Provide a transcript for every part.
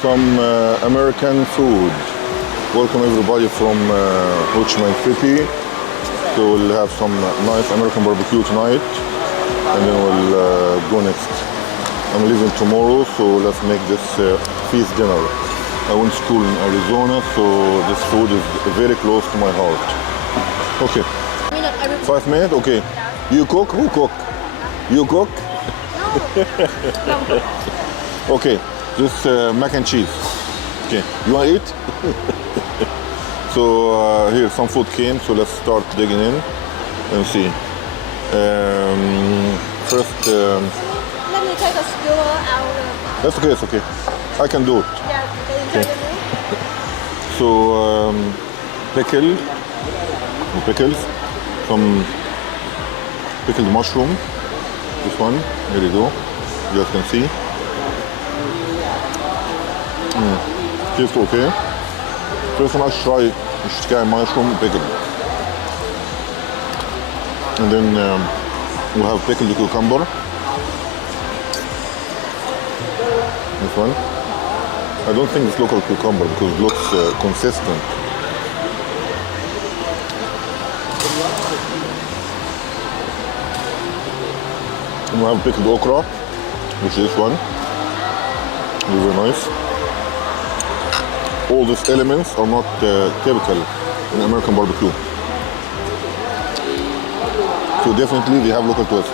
some American food. Welcome everybody from Ho Chi Minh City. So we'll have some nice American barbecue tonight, and then we'll go next. I'm leaving tomorrow, so let's make this feast dinner. I went to school in Arizona, so this food is very close to my heart. Okay. 5 minutes? Okay. You cook? Who cook? You cook? No. Okay. Just mac and cheese. Okay. You want to eat? So here some food came, so let's start digging in and see. First. Let me take a skewer out. That's okay. It's okay. I can do it. Yeah, Okay. So pickles, some pickled mushroom. This one. There you go. You guys can see. Tastes okay. First one I try sky mushroom pickle. And then we'll have pickled cucumber. This one. I don't think it's local cucumber because it looks consistent. And we'll have pickled okra, which is this one. Very nice. All these elements are not typical in American barbecue. So definitely they have local twist.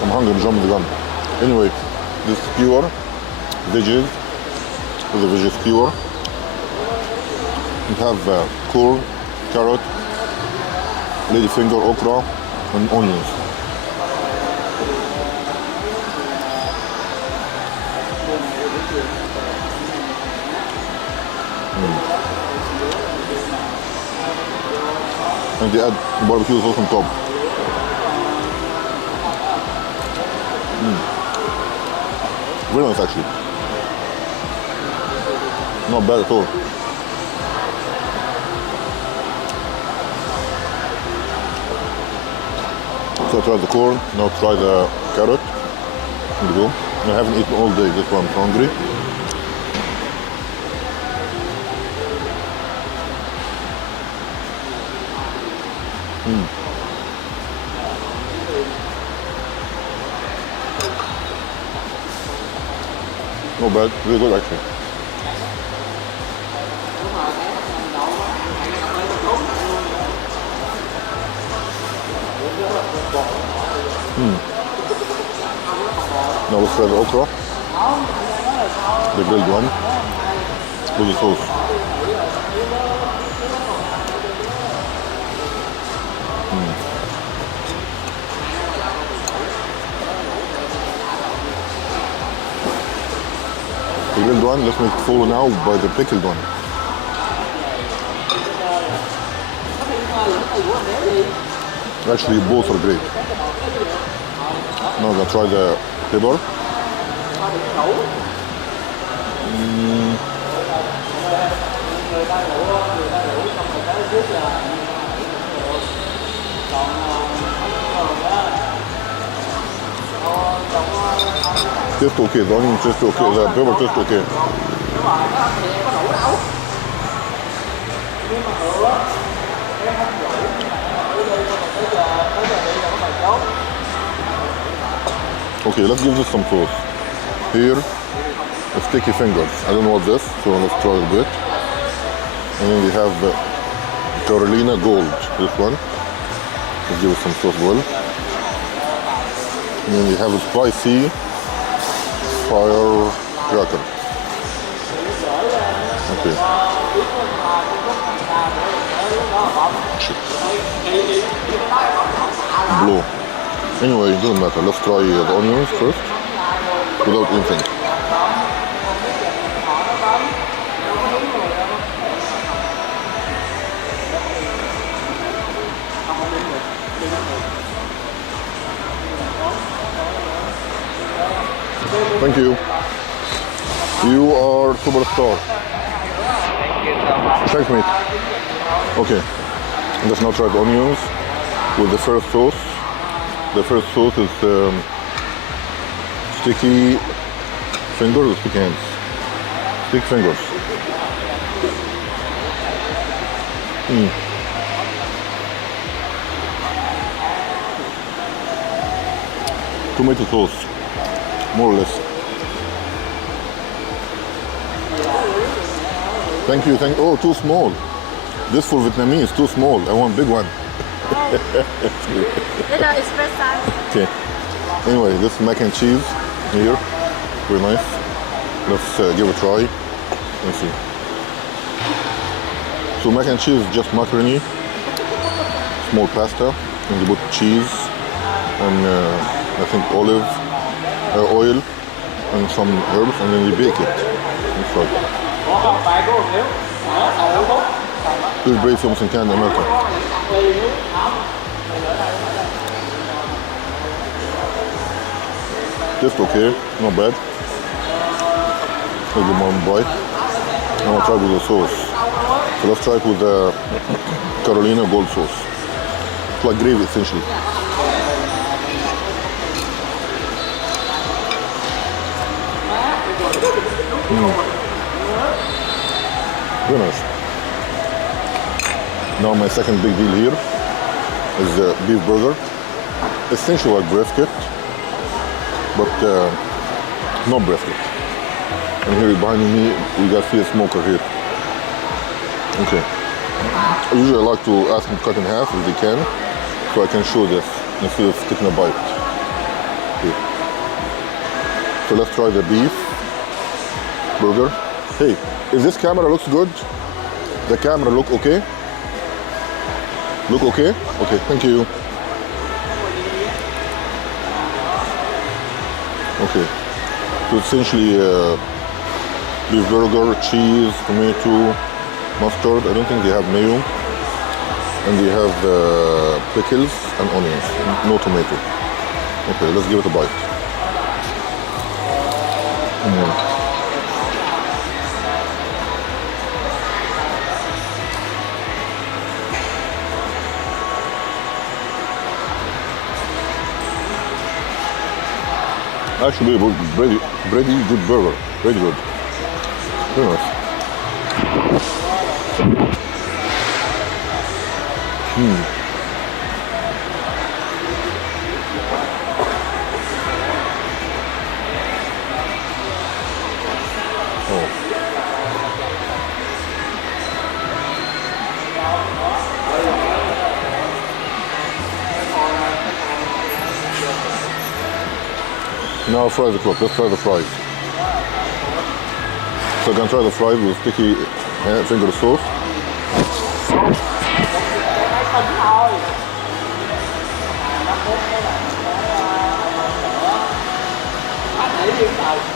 I'm hungry, I'm jumping the gun. Anyway, this skewer, veggies, with a veggie skewer. We have corn, carrot, ladyfinger, okra, and onions. And they add barbecue sauce on top. Very nice actually. Not bad at all. So I tried the corn, now try the carrot. Here we go. I haven't eaten all day, that's why I'm hungry. Not bad, really good actually. Now let's try the okra, the grilled one, with the sauce. The grilled one, let's make it follow now by the pickled one. Actually, both are great. Now I'm gonna try the pepper. Just okay, the onion just okay, the pepper just okay. Okay, let's give this some sauce. Here, a sticky fingers. I don't know what this, so let's try a bit. And then we have Carolina Gold, this one. Let's give it some sauce as well. And then we have a spicy firecracker. Okay. Blow. Anyway, it doesn't matter. Let's try the onions first, without anything. Thank you. You are superstar. Thank you so much. Thanks, mate. Okay. Let's now try the onions. with the first sauce. The first sauce is sticky fingers or sticky hands? Sticky fingers. Tomato sauce, more or less. Thank you, oh, too small. This for Vietnamese, too small. I want big one. Little express size. Okay. Anyway, this mac and cheese here, very nice. Let's give it a try. Let's see. So mac and cheese is just macaroni, small pasta, and you put cheese and I think olive oil and some herbs, and then you bake it inside. This is very famous in Canada, America. Just okay, not bad. Let's give one bite. I'm gonna try with the sauce. So let's try it with the Carolina gold sauce. It's like gravy essentially. Very nice. Now my second big deal here is the beef burger. Essentially like brisket, but not brisket. And here behind me, we got see a smoker here. Okay. Usually I like to ask them to cut in half if they can, so I can show this instead of taking a bite. Okay. So let's try the beef burger. Hey, if this camera looks good, the camera look okay? Look okay? Okay, thank you. Okay, so essentially beef burger, cheese, tomato, mustard. I don't think they have mayo. And they have pickles and onions, no tomato. Okay, let's give it a bite. Actually, very good burger. Very good. Very nice. Oh. Now fry the crook. Let's try the fries. So I'm gonna try the fries with sticky finger sauce.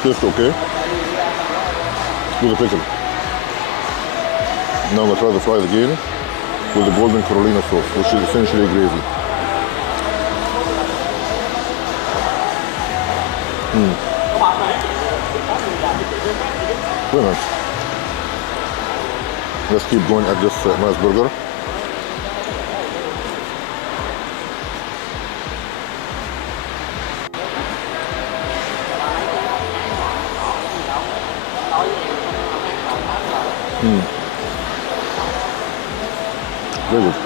Just okay. With a pickle. Now I'm gonna try the fries again with the golden Carolina sauce, which is essentially gravy. Very nice. Let's keep going at this nice burger. Very good.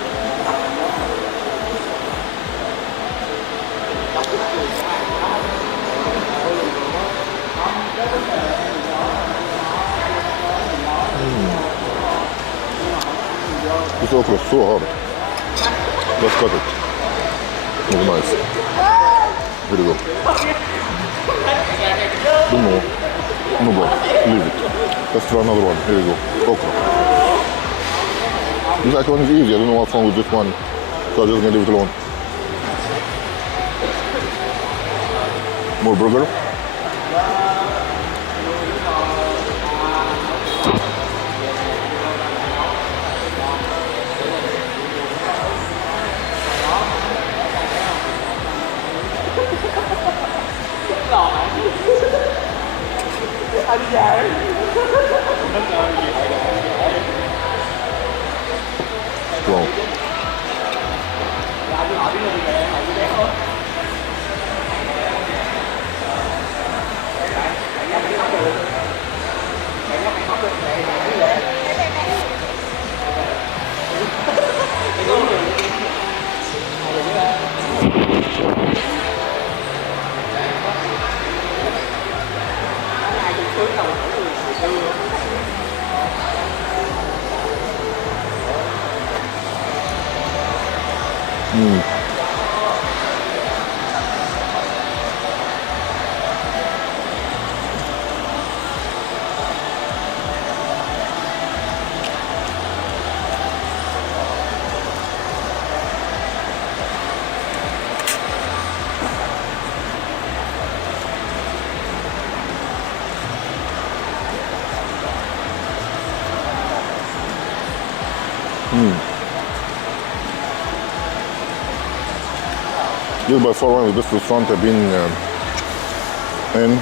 This okra is so hard. Let's cut it. It's nice. Here we go. No more. Leave it. Let's try another one. Here we go. Okra. This actually one is easy. I don't know what's wrong with this one. So I'm just gonna leave it alone. More burger. Wow. This is by far one of the best restaurants I've been in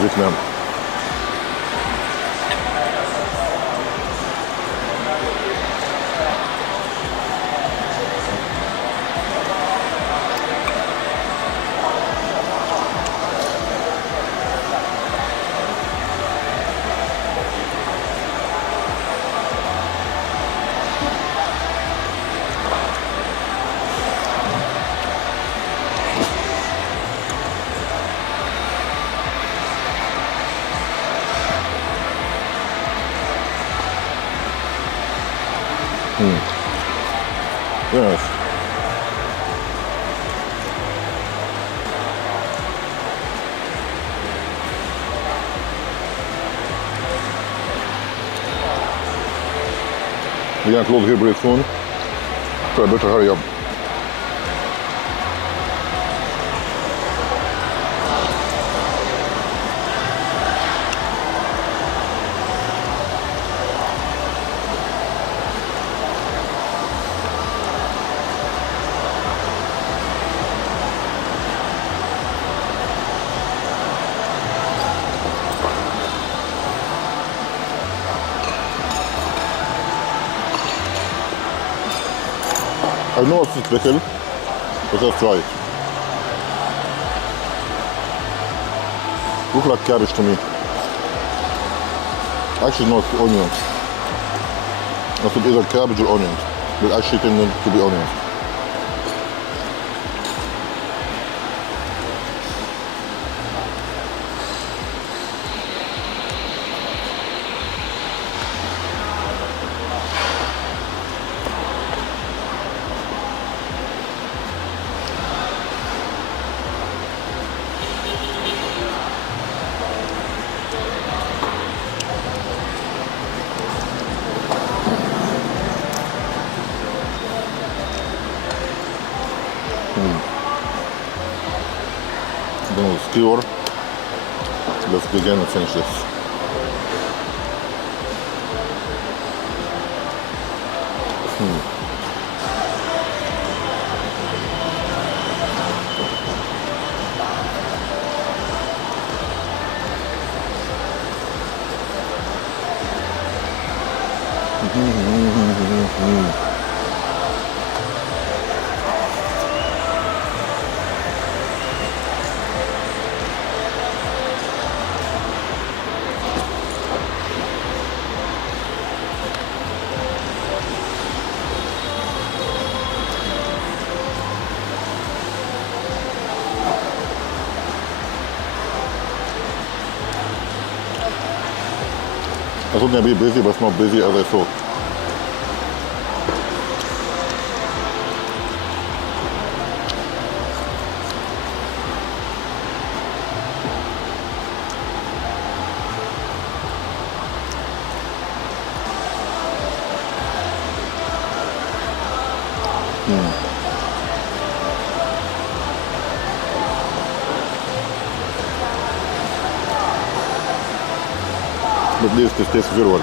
Vietnam. Yes. We're gonna close here very soon, so I better hurry up. I know it's pickle, but let's try it. Looks like cabbage to me. Actually, no, it's onions. It's either cabbage or onions, but actually tended to be onions. Then we'll skewer. Let's begin and finish this. I thought I'd be busy, but it's not busy as I thought. But this tastes very well.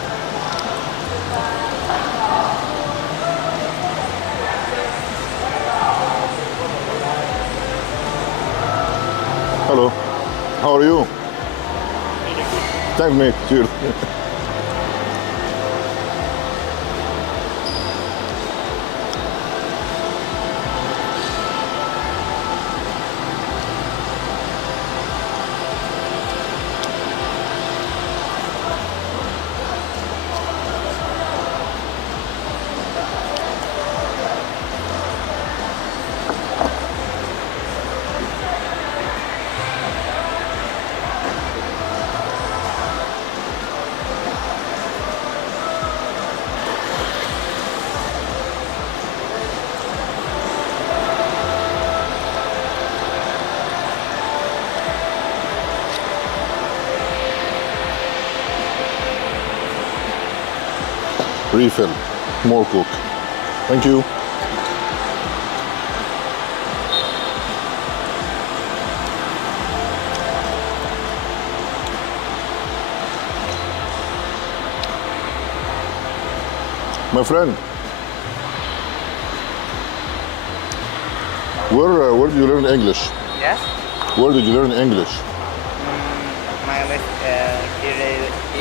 Hello, how are you? Thanks, mate. Cheers. refill, more coke. Thank you. My friend, where did you learn English? Yes. Where did you learn English? My English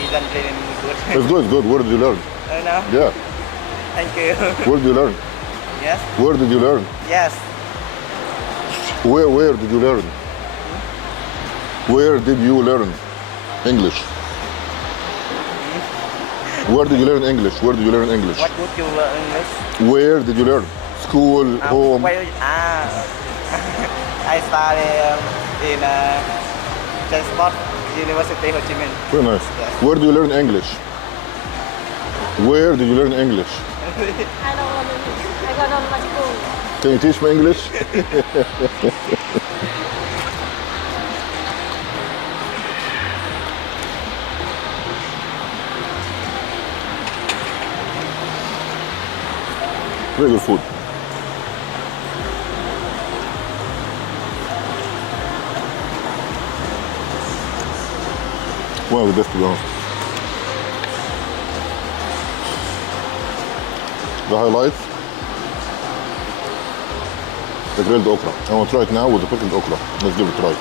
isn't really good. It's good, it's good. Where did you learn? Oh no. Yeah. Thank you. Where did you learn? Yes. Where did you learn? Yes. Where did you learn? Where did you learn English? Where did you learn English? Where did you learn English? What would you learn English? Where did you learn? School, home. I studied in Transport University Ho Chí Minh. Very nice. Yes. Where did you learn English? Where did you learn English? I don't want to. I got on my school. Can you teach me English? Very good food. One of the best, to be honest. The highlights, the grilled okra. I want to try it now with the pickled okra. Let's give it a try.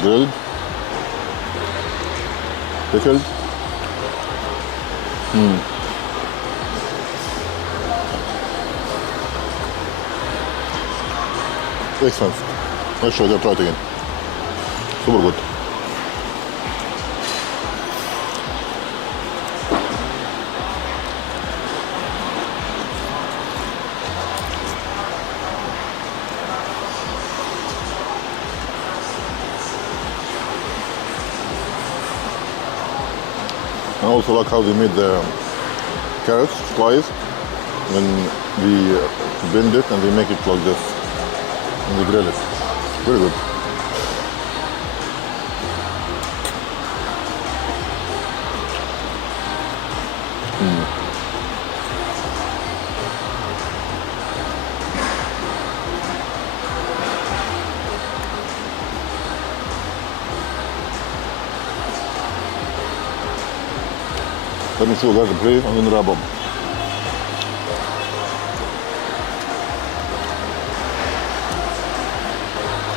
Grilled, pickled. Excellent. Let's try it again. Super good. I also like how they made the carrots slice, and we bend it and they make it like this, and they grill it. Very good. Let me show you guys the plate and then wrap up.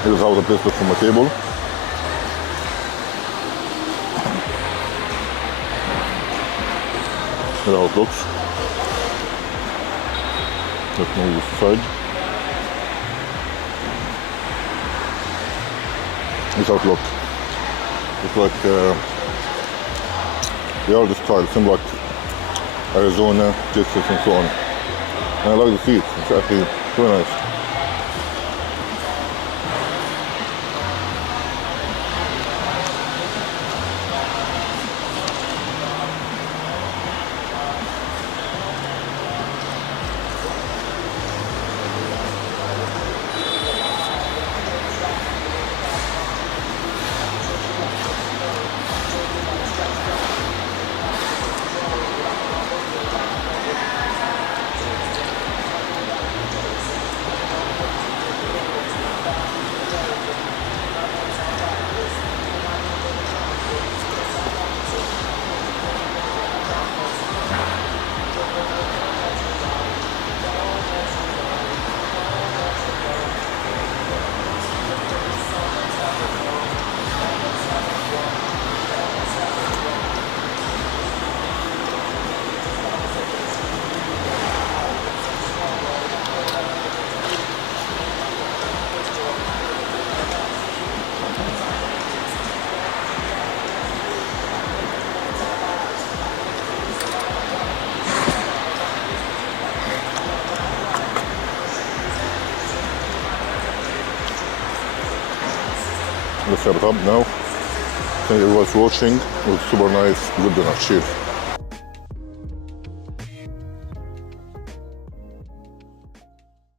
Here's how the plate looks from my table. Here's how it looks. Let's move this aside. This is how it looks. It's like they are the style, similar like Arizona, Texas, and so on. And I like the seeds. It's actually very nice. Let's wrap it up now. Thank you everyone for watching. It was super nice. Good dinner. Cheers.